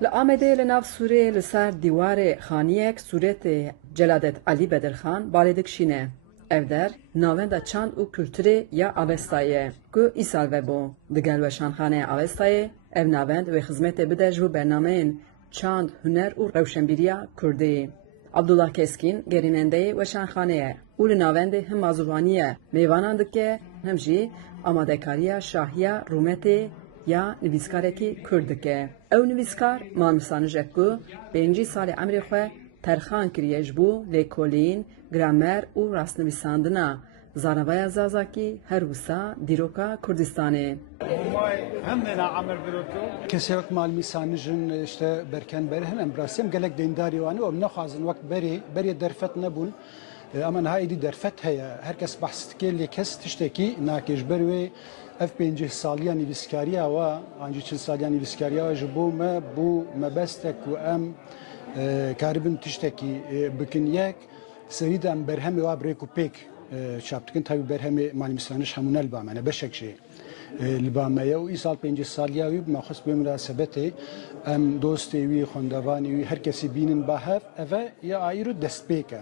لآمده لناف سوره لسر دیوار خانیک صورت جلادت علی بدرخان بالدکشینه. ev der navenda çand û külturê ya Avestayê ku îsal vebû. Di gel weşanxaneya Avestayê ev navend wê xizmetê bide ji bo bernameyên çand, huner û rewşenbîriya Kurdî. Abdullah Keskin gerînendeyê weşanxaneyê û li navendê him mazûvaniyê mêvanan dike hem jî amadekariya şahiya rûmetê ya nivîskarekî Kurd dike. Ew nivîskar mamîsanijek ku 5 salê emrê xwe terxan kiriye ji bo lêkolîn, gramer û rastnivîsandina zanavaya Zazakî her wisa dîroka Kurdistanê. Kesek malmîsanijin işte berken berhin em rastem gelek dîndarî wan û em nexwazin wek berê derfet nebûn ama nihayî derfet heye herkes behs dike lê kes tiştekî nake ji ber wê ev 5 saliya nivîskariya wa ancî 40 saliya nivîskariya wa ji bo me bû mebestek û em karibin tiştekî bikin yek serî de em berhemê wa birêk û pêk çapdikin tabii berhemê malmîsanij hemûne li bamene beşek jê li bameye û îsal 5 saliya wî maxus bi münasebetê em dostê wî xwendevanê wî her kesî bînin bahev ev e ya aîro destpêk e.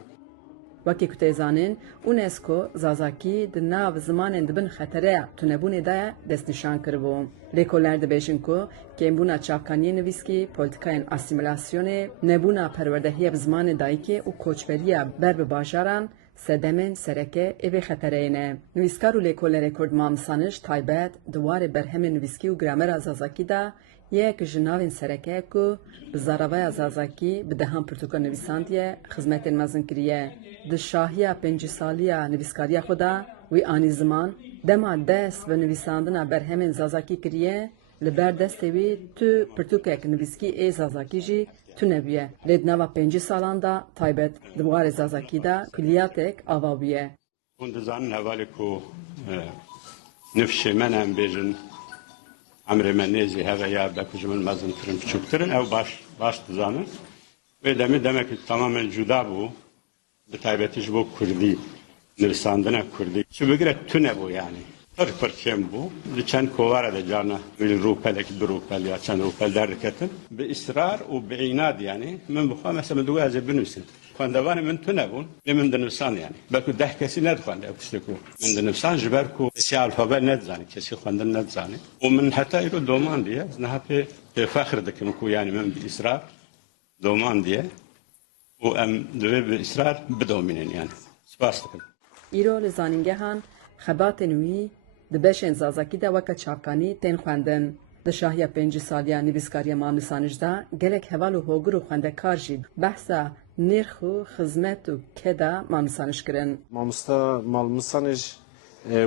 Wekî ku tê zanin, UNESCO Zazakî di nav zimanên dibin xetereya tunebûnê de destnîşan kiribû. Lêkoler dibêjin ku kêmbûna çavkaniyê nivîskî, polîtikayên asîmîlasyonê, nebûna perwerdehiya bi zimanê dayîkê û koçberiya ber bi bajaran sedemên sereke ê vê xetereyê ne. Nivîskar û lêkolerê Kurd mamîsanij taybet di warê berhemên nivîskî û gramera Zazakî de yek ji navên sereke ku bi zaravaya Zazakî bi dehan pirtûka nivîsandiye xizmetên mezin kiriye. Di şahiya 5 saliya nivîskariya xwe de wî anî ziman dema dest bi nivîsandina berhemên Zazakî kiriye li ber destê wî tu pirtûkek nivîskî ê Zazakî jî tunebûye. Lê di nava 5 salan da taybet di warê Zazakî de kulliyatek ava bûye. Hûn dizanin hevalê ku nifşê me em bêjin emrê me nêzî heve ya beku ji min mezintirin biçûktirin ew baş dizanin. Wê demê demekî tamamen cuda bû bi taybetî ji bo Kurdî nivîsandina Kurdî. Çi bigire tune bû yani. Pir kêm bû. Li çend kovara de cana rûpelekî du rûpel ya çend rûpel derdiketin. Bi îsrar û bi înad yani min bixwe mesela min divê ez ê binivîsim. Xwendevanê min tune bûn lê min dinivisan yani. Belkû 10 kesî nedixwende ew tiştê ku min dinivisan ji ber ku kesî alfabe nedizanî, kesî xwendin nedizanî. û min heta îro doman diye ez niha pê fexr dikim ku yani min bi îsrar doman diye û em divê bi îsrar bidomînin yani. Spas dikim. Îro li zanîngehan xebatên wî di beşên Zazakî de weka çavkanî tên xwendin. Di şahiya 5 saliya nivîskariya mamîsanij de gelek heval û hogur û xwendekar jî behsa nirx û xizmet û keda mamîsanij kirin. Mamosta malmîsanij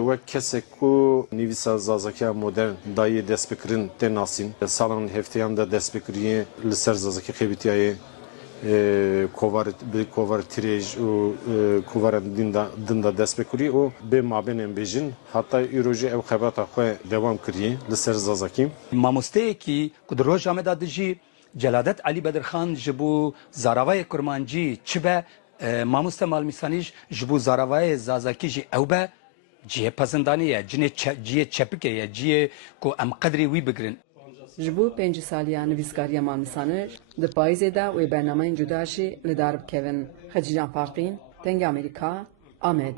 wek kesek ku nivîsa Zazakiya modern dayê dest bikirin tên nasîn. Salan hefteyan da dest bikiriye li ser Zazakî xêbîtiyayê kovar tirêj û kovara din da dest bikirî û bê mabênên bêjin heta îro jî ew xebata xwe dewam kiriye li ser Zazakî. Mamosteyekî ku di roja me de dijî Celadet Ali Bedirxan ji bo zaravayê kurmancî çi be mamoste malmîsanîj ji bo zaravayê Zazakî jî ew be cihê pezindanî ye, cihê çepik ye, cihê ku em qedrê wî bigirin. Ji bo 5 saliya nivîskariya mamîsanij di payîzê de wê bernameyên cuda jî li dar bikevin. Xecilan Faqîn, Dengê Amerîka, Amed.